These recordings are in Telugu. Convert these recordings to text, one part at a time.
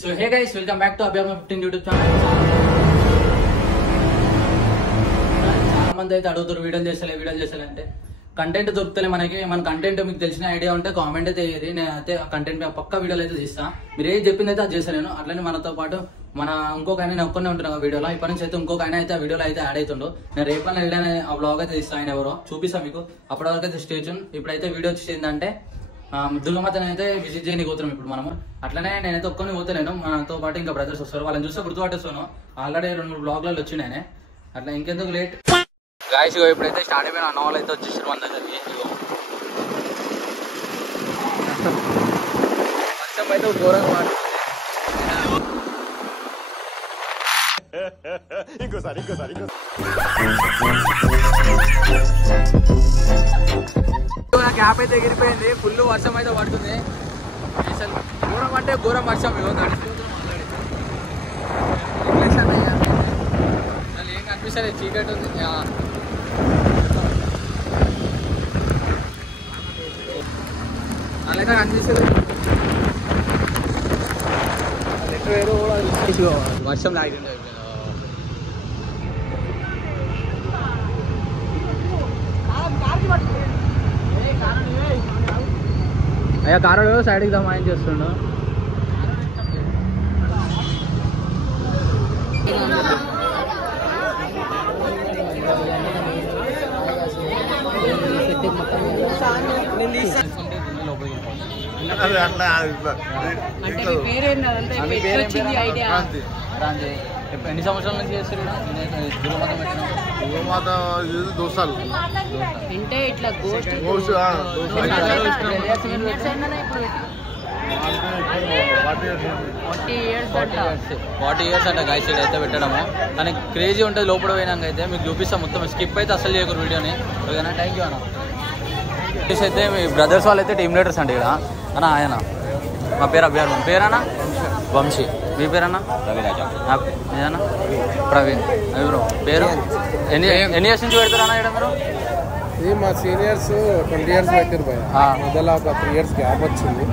So hey guys, welcome back to Abhiram 15 YouTube channel. చాలా మంది అయితే అడుగుతారు వీడియోలు చేస్తలే అంటే కంటెంట్ దొరుకుతలే మనకి. మన కంటెంట్ మీకు తెలిసిన ఐడియా ఉంటే కామెంట్ అయితే ఏది, నేను అయితే కంటెంట్ పక్క వీడియోలు అయితే తీస్తా. మీరు ఏది చెప్పింది అయితే అది చేస్తలేను. అట్లనే మనతో పాటు మన ఇంకొక ఆయన, నేను ఒక్కనే ఉంటున్నా వీడియోలో. ఇప్పటి నుంచి అయితే ఇంకొక ఆయన అయితే ఆ వీడియోలో అయితే యాడ్ అవుతుండు. నేను రేపు వెళ్ళాను ఆ బ్లాగ్ అయితే తీస్తాను. ఆయన ఎవరో చూపిస్తాను మీకు. అప్పటి వరకు అయితే స్టే ట్యూన్. ఇప్పుడైతే వీడియో వచ్చేసి ఏంటంటే దుర్గమాతని అయితే విజిట్ చేయని పోతున్నాం ఇప్పుడు మనము. అట్లనే నేనైతే ఒక్కని పోతలేను, మనతో పాటు ఇంకా బ్రదర్స్ వస్తారు. వాళ్ళని చూస్తే గుర్తుపట్టేస్తాను. ఆల్రెడీ 2-3 బ్లాగ్లలో వచ్చినాయనే. అట్లా ఇంకెందుకు లేట్ గాయస్. ఇప్పుడైతే స్టార్ట్ అయిపోయిన అన్న వాళ్ళు అయితే వచ్చేసారు మన దగ్గరికి. వర్షం అయితే ఘోరంగా పడుతుంది. క్యాప్ అయితే ఎగిరిపోయింది. ఫుల్ వర్షం అయితే పడుతుంది. అసలు ఘోరం అంటే ఘోరం వర్షం. అసలు ఏం కనిపిస్తుంది, చీకటి ఉంది. అలాగే కనిపిస్తుంది. వర్షం లాగింది. అయ్యా కారుడు సైడ్కి దమాయం చేస్తుండు. ఎన్ని సంవత్సరాల నుంచి చేస్తారు దుర్గమాత? దోసాలు అంటే ఇట్లా 40 years అంట గాయస్ అయితే పెట్టడము. కానీ క్రేజీ ఉంటుంది. లోపల పోయినాక అయితే మీకు చూపిస్తాం మొత్తం. స్కిప్ అయితే అసలు చేయకూడదు వీడియోని. ఓకేనా? థ్యాంక్ యూ అన్న. అయితే మీ బ్రదర్స్ వాళ్ళు అయితే టీమ్ లీడర్స్ అండి ఇక్కడ అన్న. ఆయన మా పేరు అభ్యారం. మీ పేరన్నా? వంశీ. మీ పేరన్నా? ఏదన్నా? ప్రవీణ్. ఎవరు పేరు? ఎన్ని ఇయర్స్ నుంచి పెడతారు అన్న ఇక్కడ మీరు? ఇది మా సీనియర్స్ 20 years పెట్టారు భయ. మధ్యలో ఒక 3 years గ్యాప్ వచ్చింది.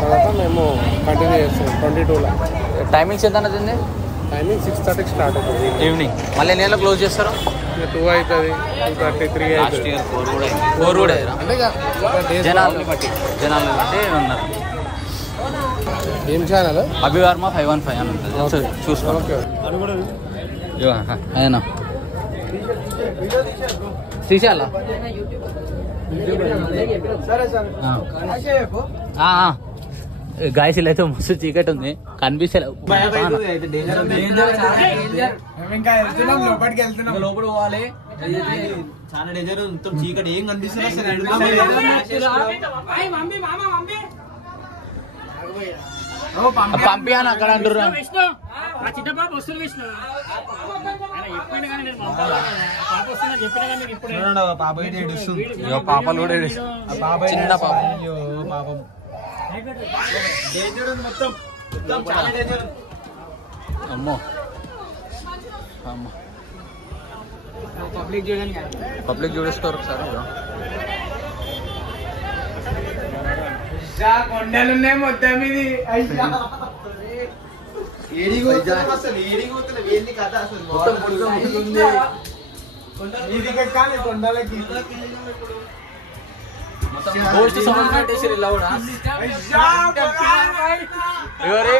తర్వాత మేము కంటిన్యూ చేస్తాం 22లో. టైమింగ్స్ ఎంత అన్నది? టైమింగ్ 6:30కి స్టార్ట్ అవుతుంది ఈవినింగ్. మళ్ళీ ఎన్ని గంటలకు క్లోజ్ చేస్తారు? 2 అవుతుంది, 2:30, 3 అవుతుంది. 4 కూడా అంటే జనాలు బట్టి ఉన్నారు. ఏం ఛానల్? అభివర్మ 515 అని ఉంటుంది, చూసుకోండి. అదేనా శ్రీశాల గాయసిల్ అయితే మస్తు చీకటి ఉంది, కనిపిస్తలే. లోపల పోవాలి. చాలా డేంజర్. చీకటి ఏం కనిపిస్తుంది. పంపియాను అక్కడ అంటారు. పాపలు కూడా చిన్న పాప. అమ్మో అమ్మో పబ్లిక్ చూడేస్తారు సార్. కొండలున్నాయి మొత్తం. ఇది కొండలకి ఎవరి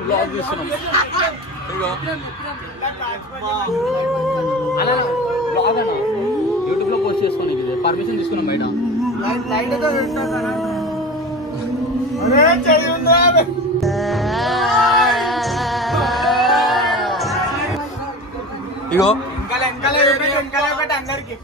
బ్లాగ్ చూస్తున్నాం. అలా బ్లాగ్ అన్న యూట్యూబ్ లో పోస్ట్ చేసుకోండి. ఇది పర్మిషన్ తీసుకున్నాం బయట. ఇగో అందరికి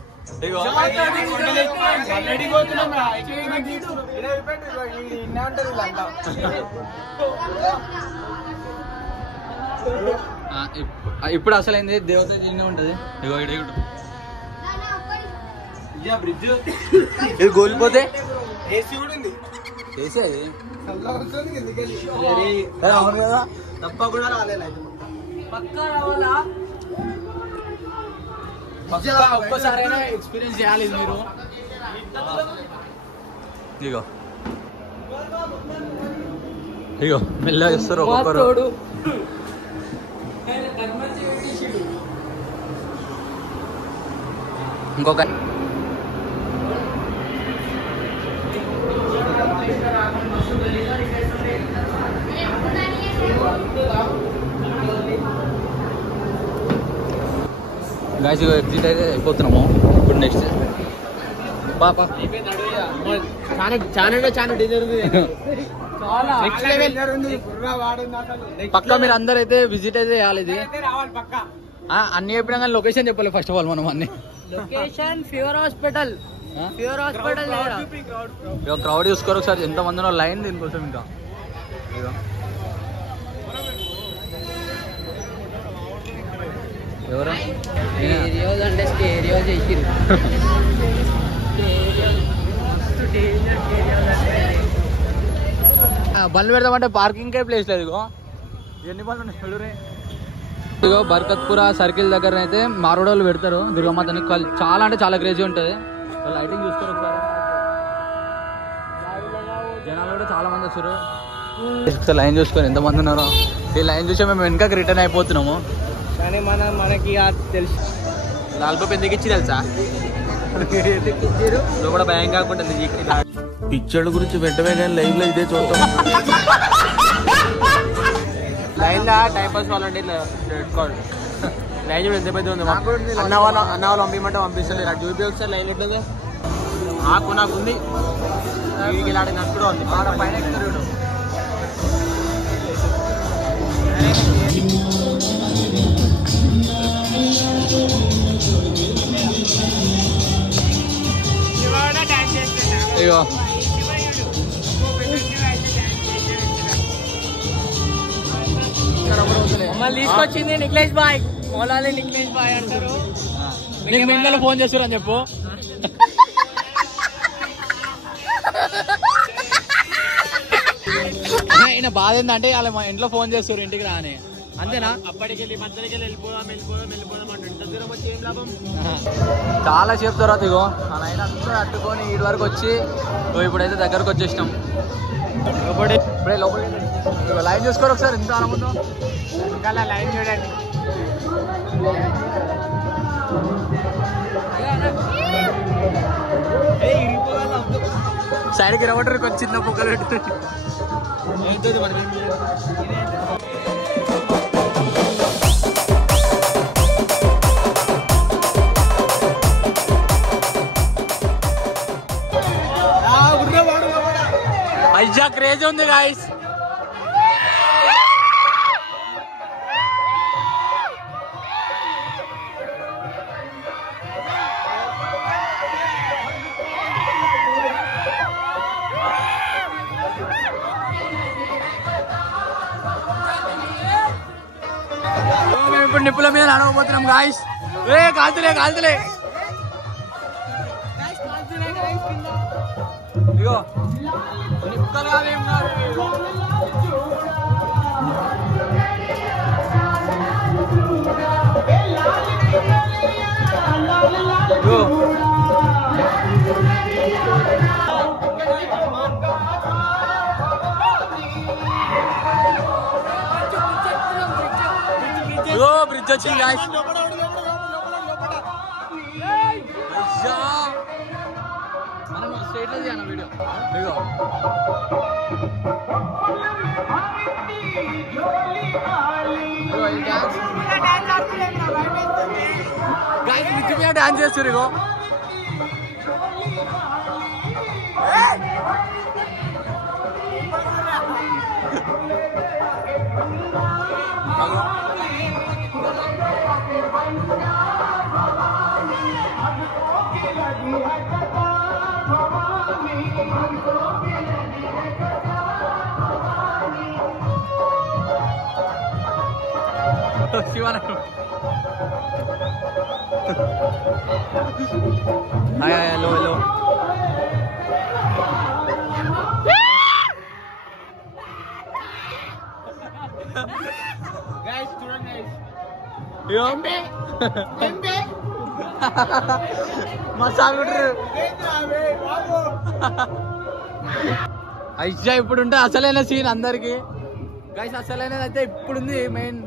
ఇప్పుడు అసలైంది దేవత చిన్న ఉంటుంది. ఇగో బ్రిడ్జ్ ఇది కూలిపోతే ఏసీ అది అవును కదా తప్పకుండా రాలేదు. పక్కా రావాలా? ఒక్కసారైనా ఎక్స్పీరియన్స్ చేయాలి మీరు. ఇగో ఇగో మెల్లగా ఇస్తారు ఒక్కొక్కరు. ఇంకొక గాయస్ ఎగ్జిట్ అయితే అయిపోతున్నాము. ఇప్పుడు నెక్స్ట్ పక్కా మీరు అందరు అయితే విజిట్ అయితే చేయాలి. ఇది అన్ని చెప్పినా కానీ లొకేషన్ చెప్పాలి ఫస్ట్ ఆఫ్ ఆల్ మనం. అన్ని లొకేషన్ ప్యూర్ హాస్పిటల్. క్రౌడ్ చూసుకోరు ఒకసారి ఎంత మంది లైన్ దీనికోసం. ఇంకా ఎవరు అంటే స్టేరియో చేసిరు. బండ్లు పెడదామంటే పార్కింగ్ ప్లేస్ లేదు. ఇగో ఎన్ని బండ్లు ఉన్నాయి. ఇగో బర్కత్పుర సర్కిల్ దగ్గర అయితే మారోడోళ్ళు పెడతారు దుర్గమాతని. చాలా అంటే చాలా క్రేజీ ఉంటుంది. లైటింగ్ చూస్తారు ఒకసారి. జనాలు కూడా చాలా మంది వచ్చారు. లైన్ చూసుకొని ఎంతమంది ఉన్నారో. ఈ లైన్ చూసి మేము వెనకకి రిటర్న్ అయిపోతున్నాము. కానీ మనకి తెలుసు లాల్బాబు ఎందుకు ఇచ్చి తెలుసా? నువ్వు కూడా భయం కాకుండా పిక్చర్ల గురించి వెంటనే కానీ లైవ్ లో ఇదే చూద్దాం. లైన్ లా టైం పాస్ కావాలంటే లైన్ చూడు ఎంత పెద్ద ఉంది. అన్న వాళ్ళు పంపించమంటే పంపిస్తుంది. నాకు చూపి ఒకసారి లైన్ ఉంటుంది. నాకు ఉంది ఇలాంటి నాకు కూడా ఉంది. పైన ఎక్కుతారు. ఇగో మమ్మల్ని తీసుకొచ్చింది నిఖిలేష్ బాయ్. మౌలాలి నిఖిలేష్ బాయ్ అంటారు. నీకు ఇంట్లో ఫోన్ చేస్తారు అని చెప్పు. ఆయన బాధ ఏంటంటే వాళ్ళ మా ఇంట్లో ఫోన్ చేస్తారు ఇంటికి రాని. అంతేనా? అప్పటికెళ్ళి మధ్యలోకి వెళ్ళిపోదాం అంటే ఇంత దూరం వచ్చి ఏం లాభం? చాలా సేపు తర్వాత ఇగో ఆ లైన్ అంతా అట్టుకొని ఇటు వరకు వచ్చి ఇప్పుడైతే దగ్గరకు వచ్చేసినాం. ఇప్పుడే లోపలికి లైన్ చూసుకోరు ఒకసారి. ఎంత ఆనందం. ఇంకా లైన్ చూడండి. సైడ్కి రవ్వటరు కొంచెం చిన్న పొక్కలు పెట్టి అయ్యా క్రేజ్ ఉంది గాయస్. మేము ఇప్పుడు నిప్పుల మీద నడవబోతున్నాం గాయస్. కాల్తులే ఇగో నిప్పులు కాదేం కాదు. బ్రిడ్జ్ వచ్చింది గాయస్. మనం స్ట్రైట్ లో చేయాలి వీడియో. ఇగో గాయస్ బ్రిడ్జ్ మీద డాన్స్ చేస్తారు. ఇగో శివన హలో హలో ఐషా ఇప్పుడు ఉంటే అసలైన సీన్ అందరికి గైస్ అసలైనది అయితే ఇప్పుడుంది మెయిన్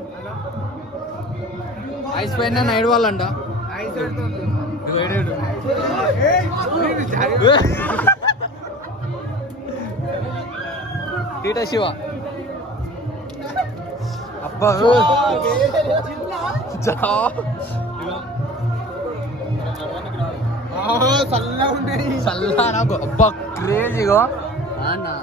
ఐస్ పైన నైడ్ వాళ్ళంట టీటా శివ అబ్బా చల్లగా అబ్బా క్రేజీగా అన్నా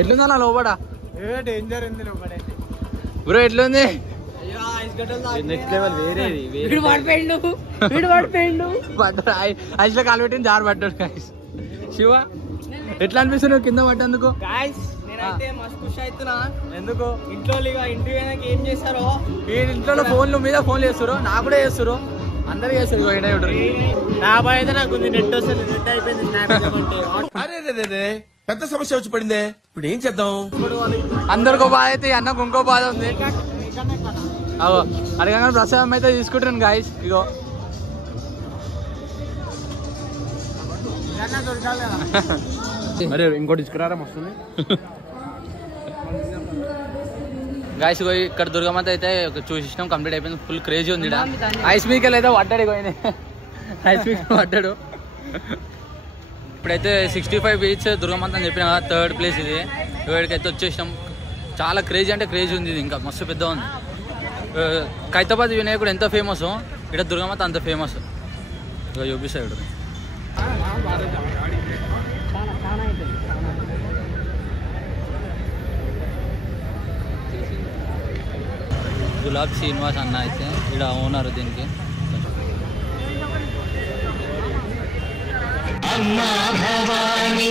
ఎట్లుందా లోపడ డేంజర్ ఉంది లోపల బ్రో ఎట్లుంది నెక్స్ట్ లెవెల్ వేరేది వీడు పడిపోయిండు ఐస్లో కాలు పెట్టింది జారు పడ్డాడు గాయస్ శివ ఎట్లా అనిపిస్తున్నావు కింద పడ్డందుకు గాయ్స్ నేనైతే మస్తు ఖుషి అవుతున్నా. ఎందుకు ఇంట్లో ఇక ఇంటి వెనక ఏం చేస్తారో ఈ ఇంట్లో ఫోన్లు మీద ఫోన్లు చేస్తారు నాకు కూడా చేస్తారు అందరు చేస్తారు నా బాయ్ అయితే నాకు నెట్ వస్తుంది నెట్ అయిపోయింది అరే పెద్ద సమస్య వచ్చి పడిందే ఇప్పుడు ఏం చేద్దాం అందరికో బాధ అయితే అన్నకు ఇంకో బాధ ఉంది అవో అడగంగా ప్రసాదం అయితే తీసుకుంటాను గాయస్ ఇగో అరే ఇంకోటి తీసుకురారా వస్తుంది గాయస్ ఇక్కడ దుర్గమాత అయితే చూసినాం కంప్లీట్ అయిపోయింది ఫుల్ క్రేజీ ఉంది ఐస్ మీకల్ అయితే పడ్డాడు పోయినాయి ఐస్ మీకల్ పడ్డాడు ఇప్పుడైతే 65 బీచ్ దుర్గమాత అని చెప్పిన థర్డ్ ప్లేస్ ఇది ఇక్కడికైతే వచ్చేసినాం చాలా క్రేజీ అంటే క్రేజీ ఉంది ఇది ఇంకా మస్తు పెద్ద ఉంది ఖైరతాబాద్ వినాయకుడు ఎంత ఫేమస్ ఇక్కడ దుర్గమాత అంత ఫేమస్ ఇక చూపిస్తాడు గులాబ్ శ్రీనివాస్ అన్న అయితే ఇక్కడ ఓనర్ దీనికి అమ్మా భవాని